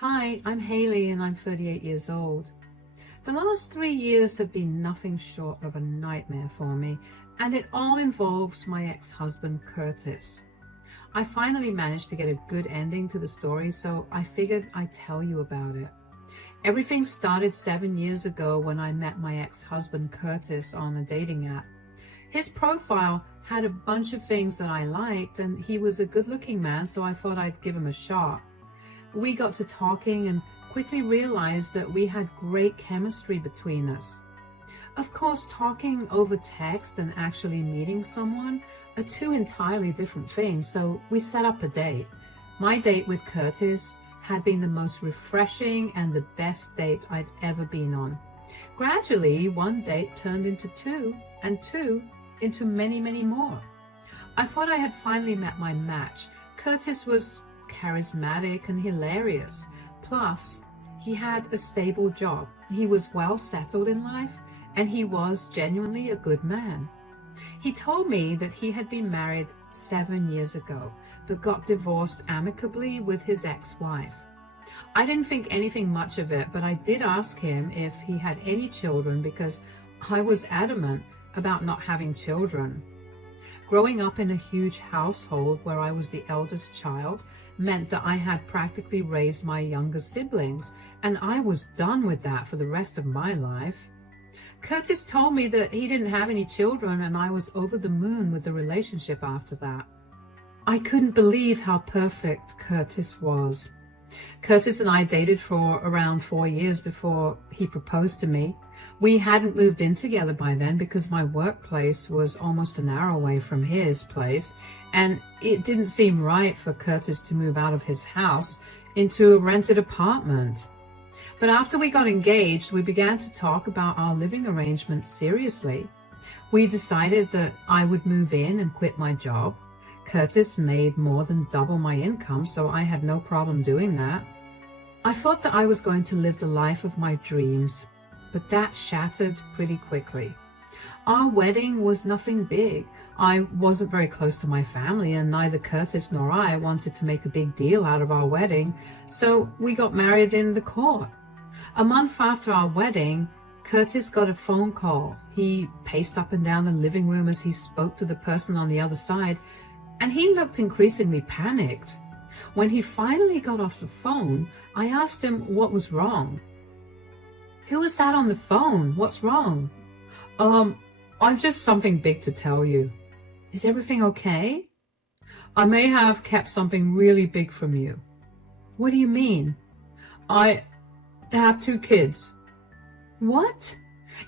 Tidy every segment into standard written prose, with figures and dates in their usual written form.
Hi, I'm Haley and I'm 38 years old. The last 3 years have been nothing short of a nightmare for me, and it all involves my ex-husband Curtis. I finally managed to get a good ending to the story, so I figured I'd tell you about it. Everything started 7 years ago when I met my ex-husband Curtis on a dating app. His profile had a bunch of things that I liked, and he was a good-looking man, so I thought I'd give him a shot. We got to talking and quickly realized that we had great chemistry between us. Of course, talking over text and actually meeting someone are two entirely different things, so we set up a date. My date with Curtis had been the most refreshing and the best date I'd ever been on. Gradually, one date turned into two, and two into many, many more. I thought I had finally met my match. Curtis was charismatic and hilarious. Plus, he had a stable job. He was well settled in life, and he was genuinely a good man. He told me that he had been married 7 years ago, but got divorced amicably with his ex-wife. I didn't think anything much of it, but I did ask him if he had any children because I was adamant about not having children. Growing up in a huge household where I was the eldest child meant that I had practically raised my younger siblings, and I was done with that for the rest of my life. Curtis told me that he didn't have any children, and I was over the moon with the relationship after that. I couldn't believe how perfect Curtis was. Curtis and I dated for around 4 years before he proposed to me. We hadn't moved in together by then because my workplace was almost an hour away from his place, and it didn't seem right for Curtis to move out of his house into a rented apartment. But after we got engaged, we began to talk about our living arrangement seriously. We decided that I would move in and quit my job. Curtis made more than double my income, so I had no problem doing that. I thought that I was going to live the life of my dreams, but that shattered pretty quickly. Our wedding was nothing big. I wasn't very close to my family, and neither Curtis nor I wanted to make a big deal out of our wedding, so we got married in the court. A month after our wedding, Curtis got a phone call. He paced up and down the living room as he spoke to the person on the other side, and he looked increasingly panicked. When he finally got off the phone, I asked him what was wrong. "Who was that on the phone? What's wrong?" I've just something big to tell you." "Is everything okay?" "I may have kept something really big from you." "What do you mean?" I have 2 kids." "What?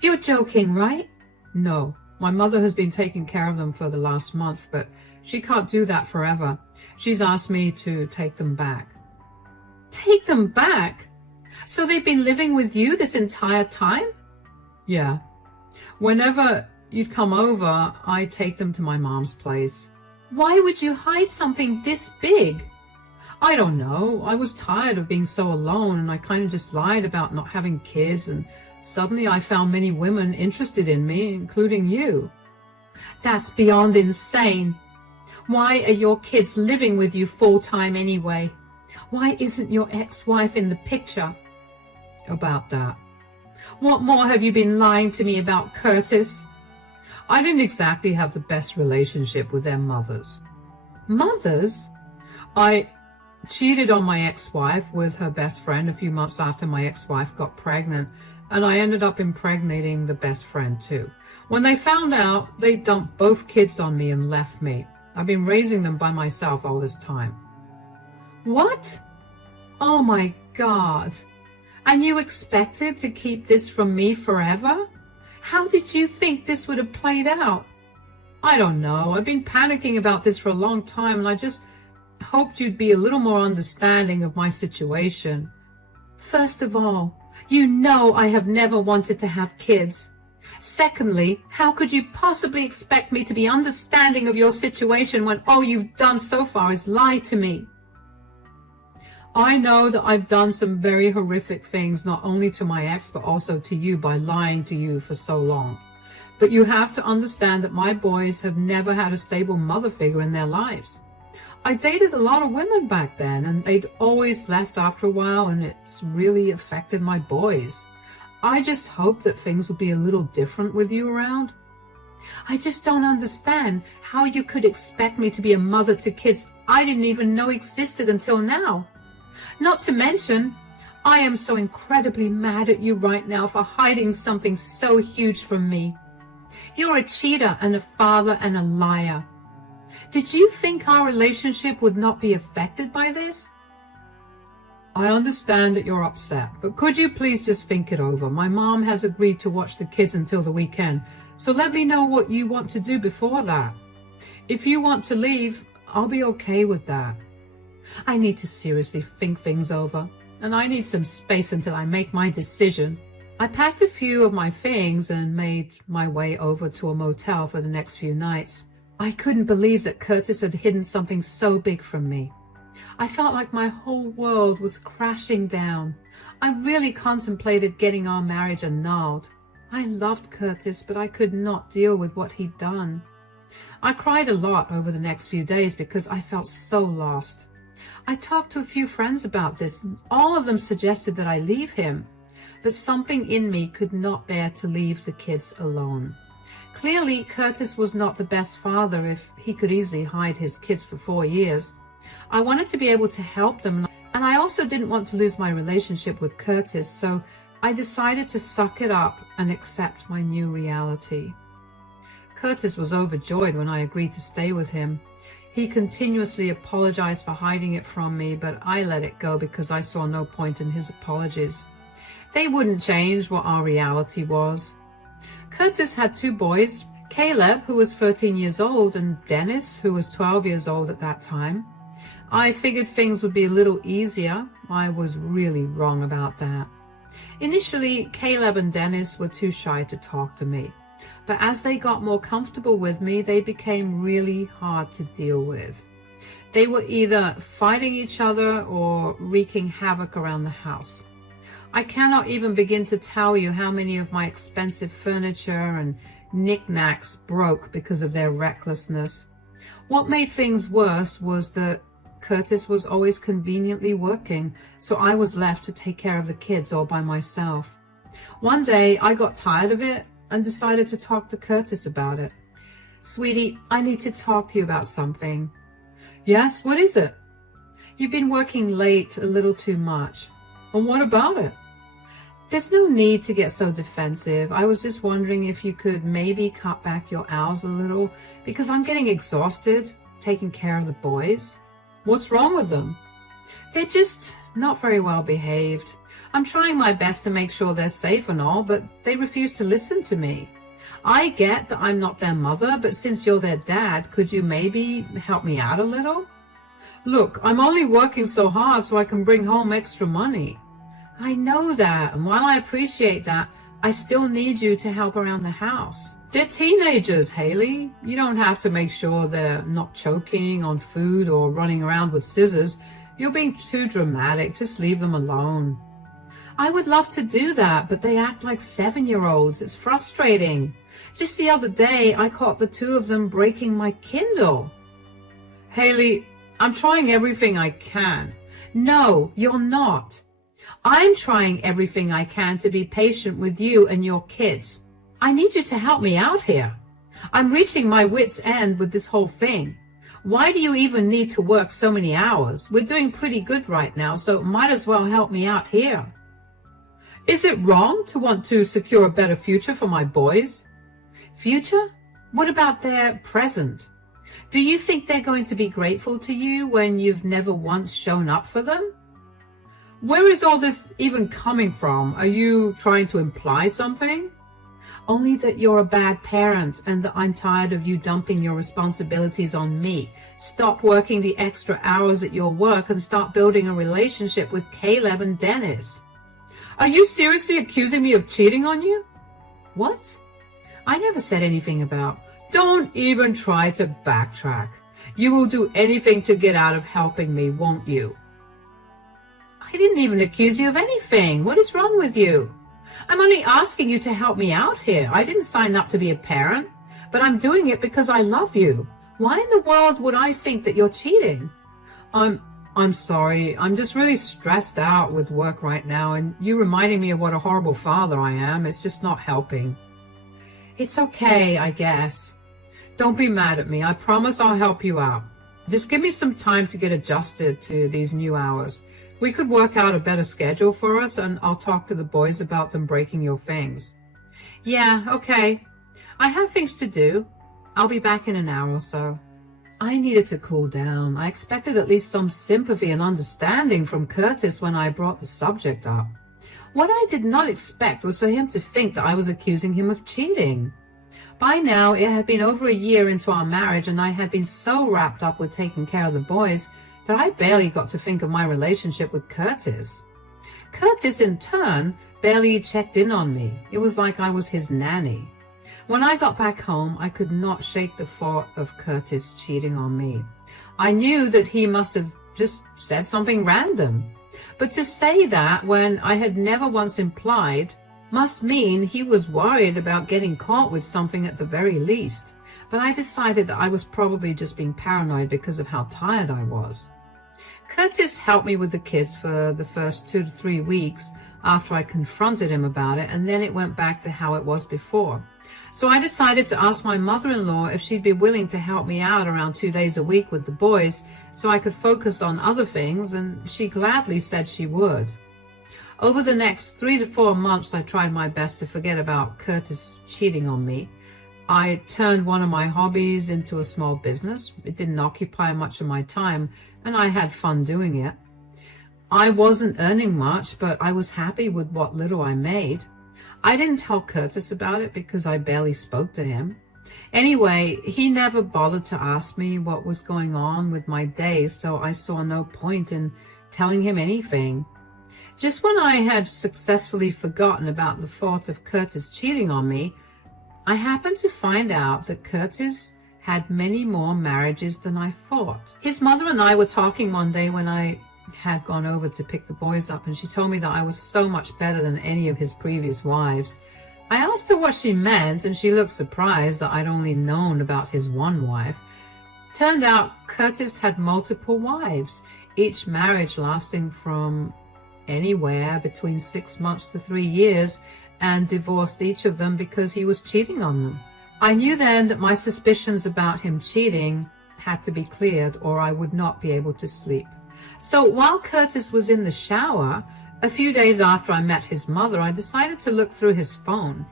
You're joking, right?" "No. My mother has been taking care of them for the last month, but she can't do that forever. She's asked me to take them back." "Take them back? So they've been living with you this entire time?" "Yeah. Whenever you'd come over, I'd take them to my mom's place." "Why would you hide something this big?" "I don't know. I was tired of being so alone, and I kind of just lied about not having kids, and suddenly I found many women interested in me, including you." "That's beyond insane. Why are your kids living with you full-time anyway? Why isn't your ex-wife in the picture?" "About that." "What more have you been lying to me about, Curtis?" "I didn't exactly have the best relationship with their mothers." "Mothers?" "I cheated on my ex-wife with her best friend a few months after my ex-wife got pregnant, and I ended up impregnating the best friend too. When they found out, they dumped both kids on me and left me. I've been raising them by myself all this time." "What? Oh my God. And you expected to keep this from me forever? How did you think this would have played out?" "I don't know. I've been panicking about this for a long time, and I just hoped you'd be a little more understanding of my situation." "First of all, you know I have never wanted to have kids. Secondly, how could you possibly expect me to be understanding of your situation when all you've done so far is lie to me?" "I know that I've done some very horrific things, not only to my ex, but also to you by lying to you for so long. But you have to understand that my boys have never had a stable mother figure in their lives. I dated a lot of women back then, and they'd always left after a while, and it's really affected my boys. I just hope that things will be a little different with you around. I just don't understand how you could expect me to be a mother to kids I didn't even know existed until now. Not to mention, I am so incredibly mad at you right now for hiding something so huge from me. You're a cheater and a father and a liar. Did you think our relationship would not be affected by this? I understand that you're upset, but could you please just think it over? My mom has agreed to watch the kids until the weekend, so let me know what you want to do before that. If you want to leave, I'll be okay with that. I need to seriously think things over, and I need some space until I make my decision. I packed a few of my things and made my way over to a motel for the next few nights. I couldn't believe that Curtis had hidden something so big from me. I felt like my whole world was crashing down. I really contemplated getting our marriage annulled. I loved Curtis, but I could not deal with what he'd done. I cried a lot over the next few days because I felt so lost. I talked to a few friends about this, and all of them suggested that I leave him, but something in me could not bear to leave the kids alone. Clearly, Curtis was not the best father if he could easily hide his kids for 4 years. I wanted to be able to help them, and I also didn't want to lose my relationship with Curtis, so I decided to suck it up and accept my new reality. Curtis was overjoyed when I agreed to stay with him. He continuously apologized for hiding it from me, but I let it go because I saw no point in his apologies. They wouldn't change what our reality was. Curtis had 2 boys, Caleb, who was 13 years old, and Dennis, who was 12 years old at that time. I figured things would be a little easier. I was really wrong about that. Initially, Caleb and Dennis were too shy to talk to me, but as they got more comfortable with me, they became really hard to deal with. They were either fighting each other or wreaking havoc around the house. I cannot even begin to tell you how many of my expensive furniture and knickknacks broke because of their recklessness. What made things worse was that Curtis was always conveniently working, so I was left to take care of the kids all by myself. One day, I got tired of it and decided to talk to Curtis about it. Sweetie, I need to talk to you about something. Yes, what is it? You've been working late a little too much. And what about it? There's no need to get so defensive. I was just wondering if you could maybe cut back your hours a little, because I'm getting exhausted taking care of the boys. What's wrong with them? They're just not very well behaved. I'm trying my best to make sure they're safe and all, but they refuse to listen to me. I get that I'm not their mother, but since you're their dad, could you maybe help me out a little? Look, I'm only working so hard so I can bring home extra money. I know that, and while I appreciate that, I still need you to help around the house. They're teenagers, Haley. You don't have to make sure they're not choking on food or running around with scissors. You're being too dramatic. Just leave them alone. I would love to do that, but they act like 7-year-olds. It's frustrating. Just the other day, I caught the 2 of them breaking my Kindle. Haley, I'm trying everything I can. No, you're not. I'm trying everything I can to be patient with you and your kids. I need you to help me out here. I'm reaching my wit's end with this whole thing. Why do you even need to work so many hours? We're doing pretty good right now, so might as well help me out here. Is it wrong to want to secure a better future for my boys? Future? What about their present? Do you think they're going to be grateful to you when you've never once shown up for them? Where is all this even coming from? Are you trying to imply something? Only that you're a bad parent and that I'm tired of you dumping your responsibilities on me. Stop working the extra hours at your work and start building a relationship with Caleb and Dennis. Are you seriously accusing me of cheating on you? What? I never said anything about. Don't even try to backtrack. You will do anything to get out of helping me, won't you? I didn't even accuse you of anything. What is wrong with you? I'm only asking you to help me out here. I didn't sign up to be a parent, but I'm doing it because I love you. Why in the world would I think that you're cheating? I'm sorry. I'm just really stressed out with work right now, and you reminding me of what a horrible father I am. It's just not helping. It's okay, I guess. Don't be mad at me. I promise I'll help you out. Just give me some time to get adjusted to these new hours. We could work out a better schedule for us, and I'll talk to the boys about them breaking your things. Yeah, okay. I have things to do. I'll be back in an hour or so. I needed to cool down. I expected at least some sympathy and understanding from Curtis when I brought the subject up. What I did not expect was for him to think that I was accusing him of cheating. By now, it had been over a year into our marriage, and I had been so wrapped up with taking care of the boys that I barely got to think of my relationship with Curtis. Curtis, in turn, barely checked in on me. It was like I was his nanny. When I got back home, I could not shake the thought of Curtis cheating on me. I knew that he must have just said something random. But to say that when I had never once implied must mean he was worried about getting caught with something at the very least. But I decided that I was probably just being paranoid because of how tired I was. Curtis helped me with the kids for the first 2 to 3 weeks after I confronted him about it, and then it went back to how it was before. So I decided to ask my mother-in-law if she'd be willing to help me out around 2 days a week with the boys so I could focus on other things, and she gladly said she would. Over the next 3 to 4 months, I tried my best to forget about Curtis cheating on me. I turned one of my hobbies into a small business. It didn't occupy much of my time, and I had fun doing it. I wasn't earning much, but I was happy with what little I made. I didn't tell Curtis about it because I barely spoke to him. Anyway, he never bothered to ask me what was going on with my days, so I saw no point in telling him anything. Just when I had successfully forgotten about the thought of Curtis cheating on me, I happened to find out that Curtis had many more marriages than I thought. His mother and I were talking one day when I had gone over to pick the boys up, and she told me that I was so much better than any of his previous wives. I asked her what she meant, and she looked surprised that I'd only known about his one wife. Turned out Curtis had multiple wives, each marriage lasting from anywhere between 6 months to 3 years, and divorced each of them because he was cheating on them. I knew then that my suspicions about him cheating had to be cleared, or I would not be able to sleep. So while Curtis was in the shower, a few days after I met his mother, I decided to look through his phone.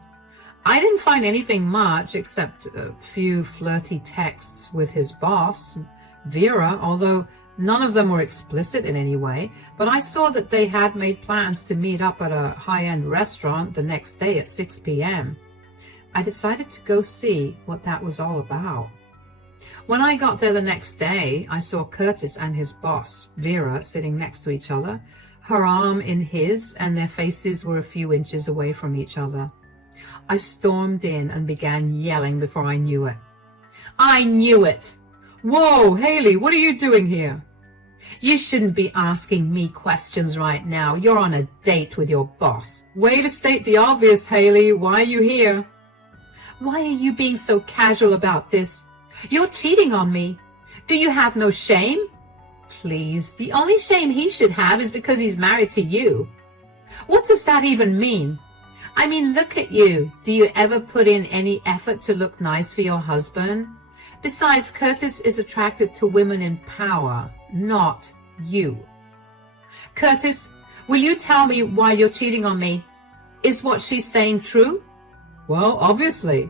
I didn't find anything much except a few flirty texts with his boss, Vera, although none of them were explicit in any way, but I saw that they had made plans to meet up at a high-end restaurant the next day at 6 p.m. I decided to go see what that was all about. When I got there the next day, I saw Curtis and his boss, Vera, sitting next to each other, her arm in his, and their faces were a few inches away from each other. I stormed in and began yelling before I knew it. I knew it! Whoa, Haley, what are you doing here? You shouldn't be asking me questions right now. You're on a date with your boss. Way to state the obvious, Haley. Why are you here? Why are you being so casual about this? You're cheating on me. Do you have no shame? Please, the only shame he should have is because he's married to you. What does that even mean? I mean, look at you. Do you ever put in any effort to look nice for your husband? Besides, Curtis is attracted to women in power, not you. Curtis, will you tell me why you're cheating on me? Is what she's saying true? Well, obviously.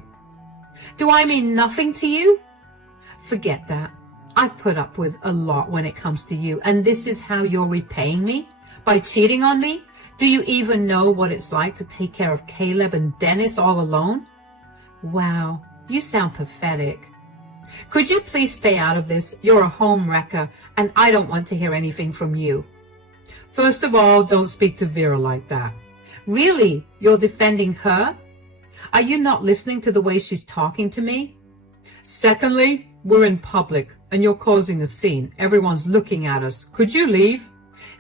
Do I mean nothing to you? Forget that. I've put up with a lot when it comes to you, and this is how you're repaying me? By cheating on me? Do you even know what it's like to take care of Caleb and Dennis all alone? Wow, you sound pathetic. Could you please stay out of this? You're a home wrecker, and I don't want to hear anything from you. First of all, don't speak to Vera like that. Really? You're defending her? Are you not listening to the way she's talking to me? Secondly, we're in public, and you're causing a scene. Everyone's looking at us. Could you leave?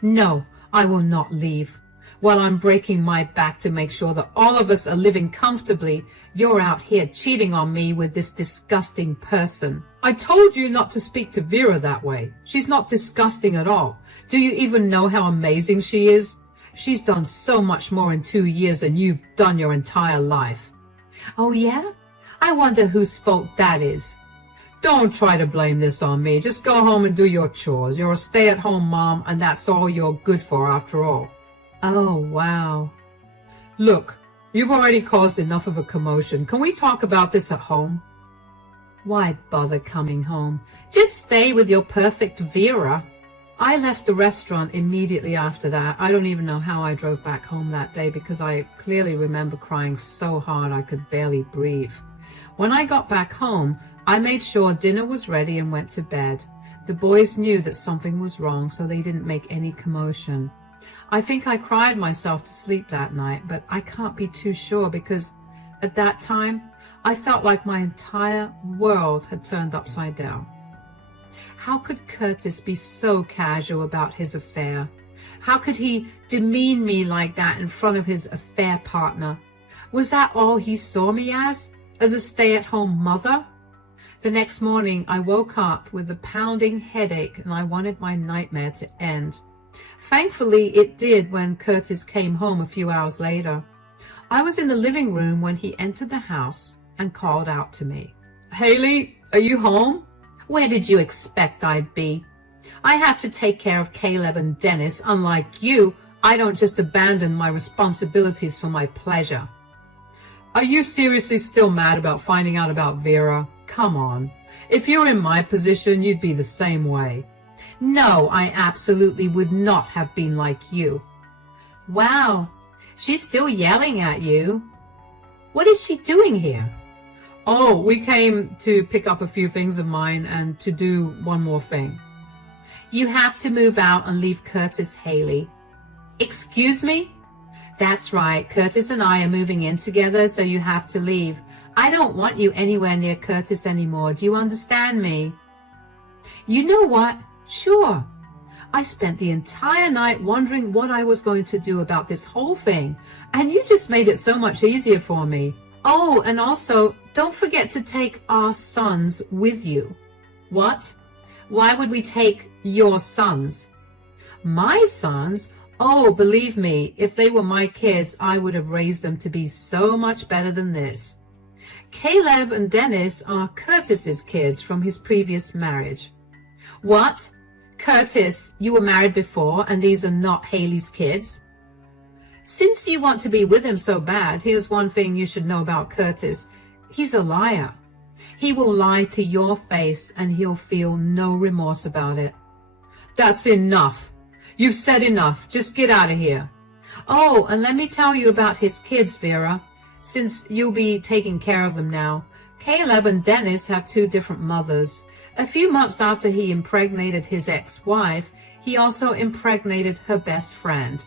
No, I will not leave. While I'm breaking my back to make sure that all of us are living comfortably, you're out here cheating on me with this disgusting person. I told you not to speak to Vera that way. She's not disgusting at all. Do you even know how amazing she is? She's done so much more in 2 years than you've done your entire life. Oh yeah? I wonder whose fault that is. Don't try to blame this on me. Just go home and do your chores. You're a stay-at-home mom, and that's all you're good for after all. Oh, wow. Look, you've already caused enough of a commotion. Can we talk about this at home? Why bother coming home? Just stay with your perfect Vera. I left the restaurant immediately after that. I don't even know how I drove back home that day because I clearly remember crying so hard I could barely breathe. When I got back home, I made sure dinner was ready and went to bed. The boys knew that something was wrong, so they didn't make any commotion. I think I cried myself to sleep that night, but I can't be too sure because at that time, I felt like my entire world had turned upside down. How could Curtis be so casual about his affair? How could he demean me like that in front of his affair partner? Was that all he saw me as a stay-at-home mother? The next morning, I woke up with a pounding headache and I wanted my nightmare to end. Thankfully, it did when Curtis came home a few hours later. I was in the living room when he entered the house and called out to me. Haley, are you home? Where did you expect I'd be? I have to take care of Caleb and Dennis. Unlike you, I don't just abandon my responsibilities for my pleasure. Are you seriously still mad about finding out about Vera? Come on. If you're in my position, you'd be the same way. No, I absolutely would not have been like you. Wow, she's still yelling at you. What is she doing here? Oh, we came to pick up a few things of mine and to do one more thing. You have to move out and leave Curtis, Haley. Excuse me? That's right, Curtis and I are moving in together, so you have to leave. I don't want you anywhere near Curtis anymore. Do you understand me? You know what? Sure. I spent the entire night wondering what I was going to do about this whole thing, and you just made it so much easier for me. Oh, and also, don't forget to take our sons with you. What? Why would we take your sons? My sons? Oh, believe me, if they were my kids, I would have raised them to be so much better than this. Caleb and Dennis are Curtis's kids from his previous marriage. What? Curtis, you were married before, and these are not Haley's kids? Since you want to be with him so bad, here's one thing you should know about Curtis. He's a liar. He will lie to your face, and he'll feel no remorse about it. That's enough. You've said enough. Just get out of here. Oh, and let me tell you about his kids, Vera, since you'll be taking care of them now. Caleb and Dennis have 2 different mothers. A few months after he impregnated his ex-wife, he also impregnated her best friend.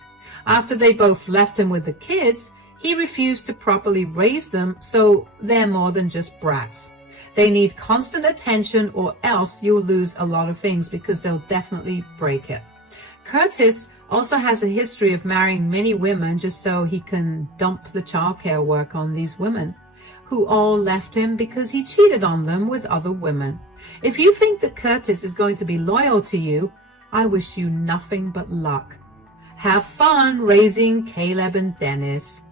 After they both left him with the kids, he refused to properly raise them, so they're more than just brats. They need constant attention, or else you'll lose a lot of things because they'll definitely break it. Curtis also has a history of marrying many women just so he can dump the childcare work on these women, who all left him because he cheated on them with other women. If you think that Curtis is going to be loyal to you, I wish you nothing but luck. Have fun raising Caleb and Dennis.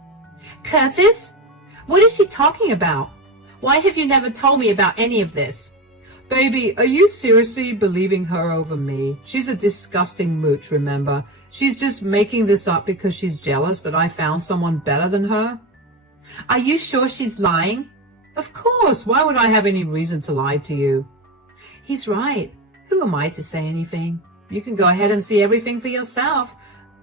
Curtis? What is she talking about? Why have you never told me about any of this? Baby, are you seriously believing her over me? She's a disgusting mooch, remember? She's just making this up because she's jealous that I found someone better than her. Are you sure she's lying? Of course. Why would I have any reason to lie to you? He's right. Who am I to say anything? You can go ahead and see everything for yourself.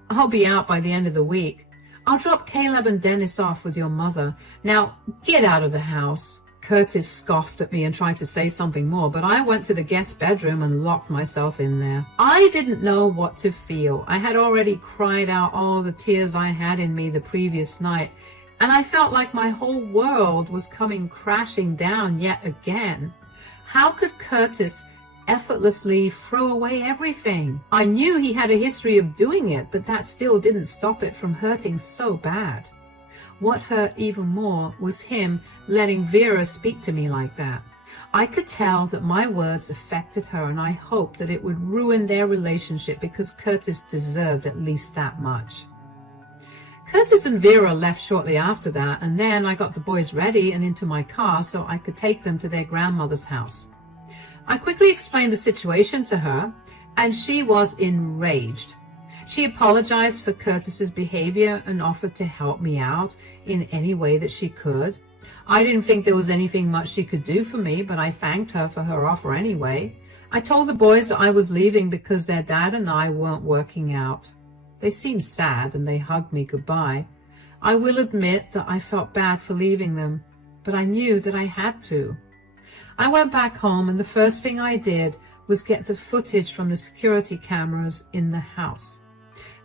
I'll be out by the end of the week. I'll drop Caleb and Dennis off with your mother. Now, get out of the house. Curtis scoffed at me and tried to say something more, but I went to the guest bedroom and locked myself in there. I didn't know what to feel. I had already cried out all the tears I had in me the previous night, and I felt like my whole world was coming crashing down yet again. How could Curtis effortlessly throw away everything. I knew he had a history of doing it, but that still didn't stop it from hurting so bad. What hurt even more was him letting Vera speak to me like that. I could tell that my words affected her, and I hoped that it would ruin their relationship because Curtis deserved at least that much. Curtis and Vera left shortly after that, and then I got the boys ready and into my car so I could take them to their grandmother's house. I quickly explained the situation to her, and she was enraged. She apologized for Curtis's behavior and offered to help me out in any way that she could. I didn't think there was anything much she could do for me, but I thanked her for her offer anyway. I told the boys that I was leaving because their dad and I weren't working out. They seemed sad and they hugged me goodbye. I will admit that I felt bad for leaving them, but I knew that I had to. I went back home, and the first thing I did was get the footage from the security cameras in the house.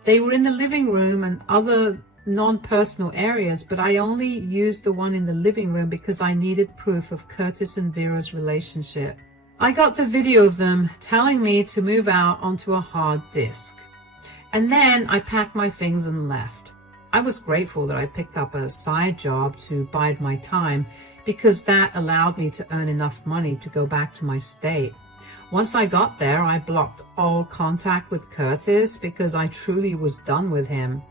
They were in the living room and other non-personal areas, but I only used the one in the living room because I needed proof of Curtis and Vera's relationship. I got the video of them telling me to move out onto a hard disk. And then I packed my things and left. I was grateful that I picked up a side job to bide my time because that allowed me to earn enough money to go back to my state. Once I got there, I blocked all contact with Curtis because I truly was done with him.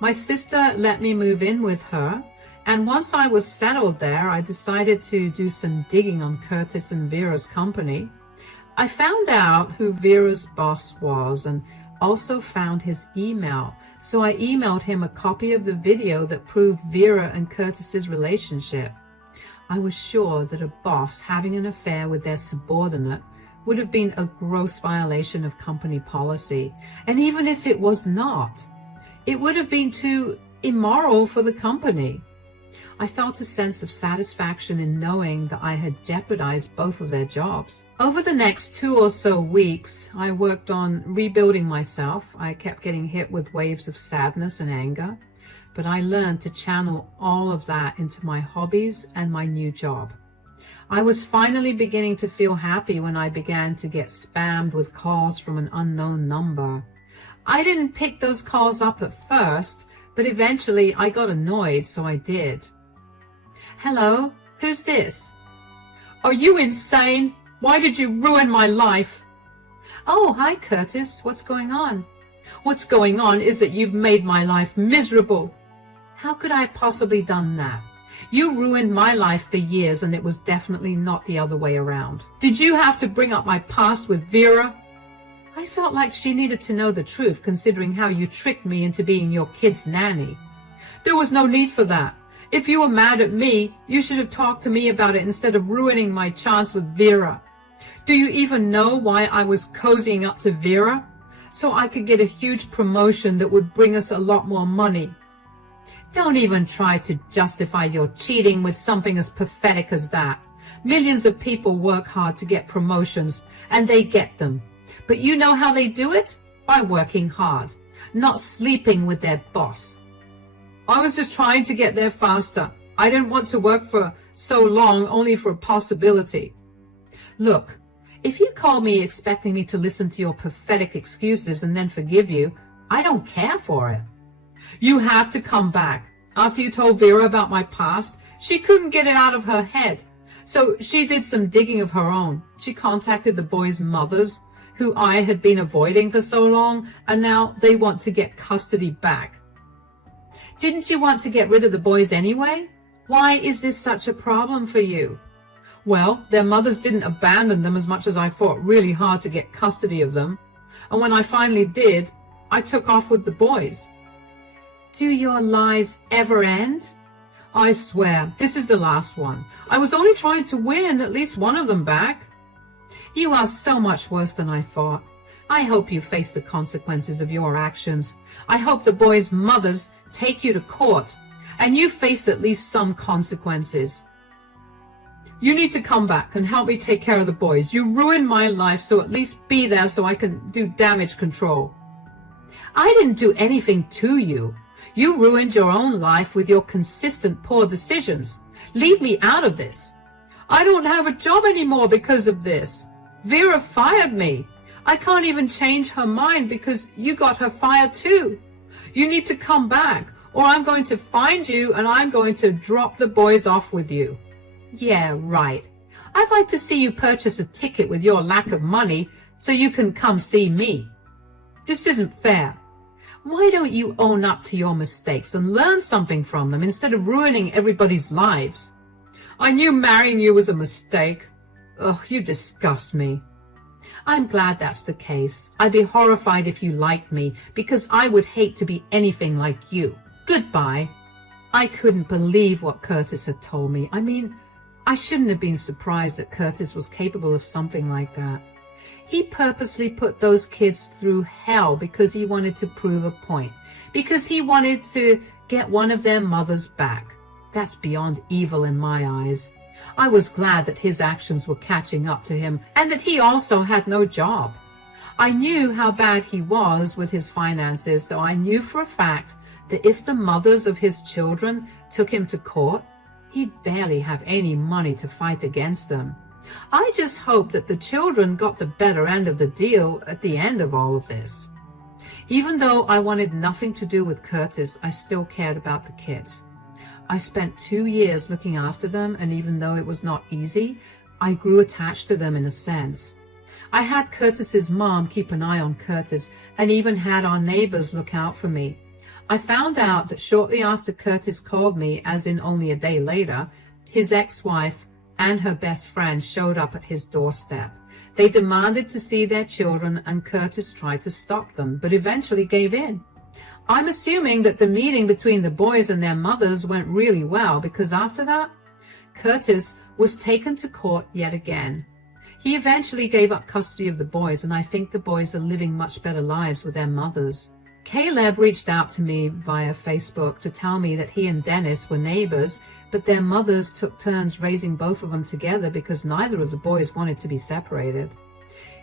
My sister let me move in with her, and once I was settled there, I decided to do some digging on Curtis and Vera's company. I found out who Vera's boss was and also found his email, so I emailed him a copy of the video that proved Vera and Curtis's relationship. I was sure that a boss having an affair with their subordinate would have been a gross violation of company policy, and even if it was not, it would have been too immoral for the company. I felt a sense of satisfaction in knowing that I had jeopardized both of their jobs. Over the next 2 or so weeks, I worked on rebuilding myself. I kept getting hit with waves of sadness and anger, but I learned to channel all of that into my hobbies and my new job. I was finally beginning to feel happy when I began to get spammed with calls from an unknown number. I didn't pick those calls up at first, but eventually I got annoyed, so I did. Hello, who's this? Are you insane? Why did you ruin my life? Oh, hi Curtis, what's going on? What's going on is that you've made my life miserable. How could I have possibly done that? You ruined my life for years, and it was definitely not the other way around. Did you have to bring up my past with Vera? I felt like she needed to know the truth, considering how you tricked me into being your kid's nanny. There was no need for that. If you were mad at me, you should have talked to me about it instead of ruining my chance with Vera. Do you even know why I was cozying up to Vera? So I could get a huge promotion that would bring us a lot more money. Don't even try to justify your cheating with something as pathetic as that. Millions of people work hard to get promotions, and they get them. But you know how they do it? By working hard, not sleeping with their boss. I was just trying to get there faster. I didn't want to work for so long only for a possibility. Look, if you call me expecting me to listen to your pathetic excuses and then forgive you, I don't care for it. You have to come back. After you told Vera about my past, she couldn't get it out of her head. So she did some digging of her own. She contacted the boys' mothers, who I had been avoiding for so long, and now they want to get custody back. Didn't you want to get rid of the boys anyway? Why is this such a problem for you? Well, their mothers didn't abandon them as much as I fought really hard to get custody of them. And when I finally did, I took off with the boys. Do your lies ever end? I swear, this is the last one. I was only trying to win at least one of them back. You are so much worse than I thought. I hope you face the consequences of your actions. I hope the boys' mothers take you to court, and you face at least some consequences. You need to come back and help me take care of the boys. You ruined my life, so at least be there so I can do damage control. I didn't do anything to you. You ruined your own life with your consistent poor decisions. Leave me out of this. I don't have a job anymore because of this. Vera fired me. I can't even change her mind because you got her fired too. You need to come back, or I'm going to find you and I'm going to drop the boys off with you." "Yeah, right. I'd like to see you purchase a ticket with your lack of money so you can come see me. This isn't fair. Why don't you own up to your mistakes and learn something from them instead of ruining everybody's lives? I knew marrying you was a mistake. Ugh, you disgust me." "I'm glad that's the case. I'd be horrified if you liked me, because I would hate to be anything like you. Goodbye." I couldn't believe what Curtis had told me. I mean, I shouldn't have been surprised that Curtis was capable of something like that. He purposely put those kids through hell because he wanted to prove a point, because he wanted to get one of their mothers back. That's beyond evil in my eyes. I was glad that his actions were catching up to him and that he also had no job. I knew how bad he was with his finances, so I knew for a fact that if the mothers of his children took him to court, he'd barely have any money to fight against them. I just hoped that the children got the better end of the deal at the end of all of this. Even though I wanted nothing to do with Curtis, I still cared about the kids. I spent 2 years looking after them, and even though it was not easy, I grew attached to them in a sense. I had Curtis's mom keep an eye on Curtis and even had our neighbors look out for me. I found out that shortly after Curtis called me, as in only a day later, his ex-wife and her best friend showed up at his doorstep. They demanded to see their children, and Curtis tried to stop them, but eventually gave in. I'm assuming that the meeting between the boys and their mothers went really well, because after that, Curtis was taken to court yet again. He eventually gave up custody of the boys, and I think the boys are living much better lives with their mothers. Caleb reached out to me via Facebook to tell me that he and Dennis were neighbors, but their mothers took turns raising both of them together because neither of the boys wanted to be separated.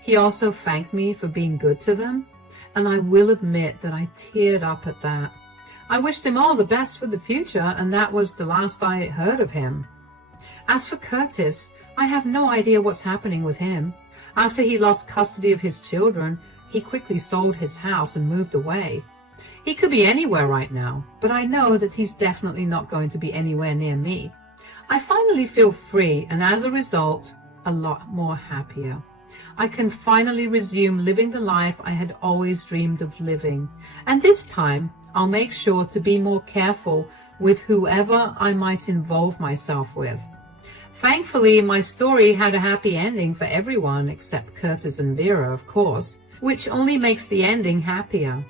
He also thanked me for being good to them, and I will admit that I teared up at that. I wished him all the best for the future, and that was the last I heard of him. As for Curtis, I have no idea what's happening with him. After he lost custody of his children, he quickly sold his house and moved away. He could be anywhere right now, but I know that he's definitely not going to be anywhere near me. I finally feel free, and as a result, a lot more happier. I can finally resume living the life I had always dreamed of living, and this time I'll make sure to be more careful with whoever I might involve myself with. Thankfully, my story had a happy ending for everyone except Curtis and Vera, of course, which only makes the ending happier.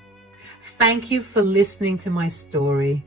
Thank you for listening to my story.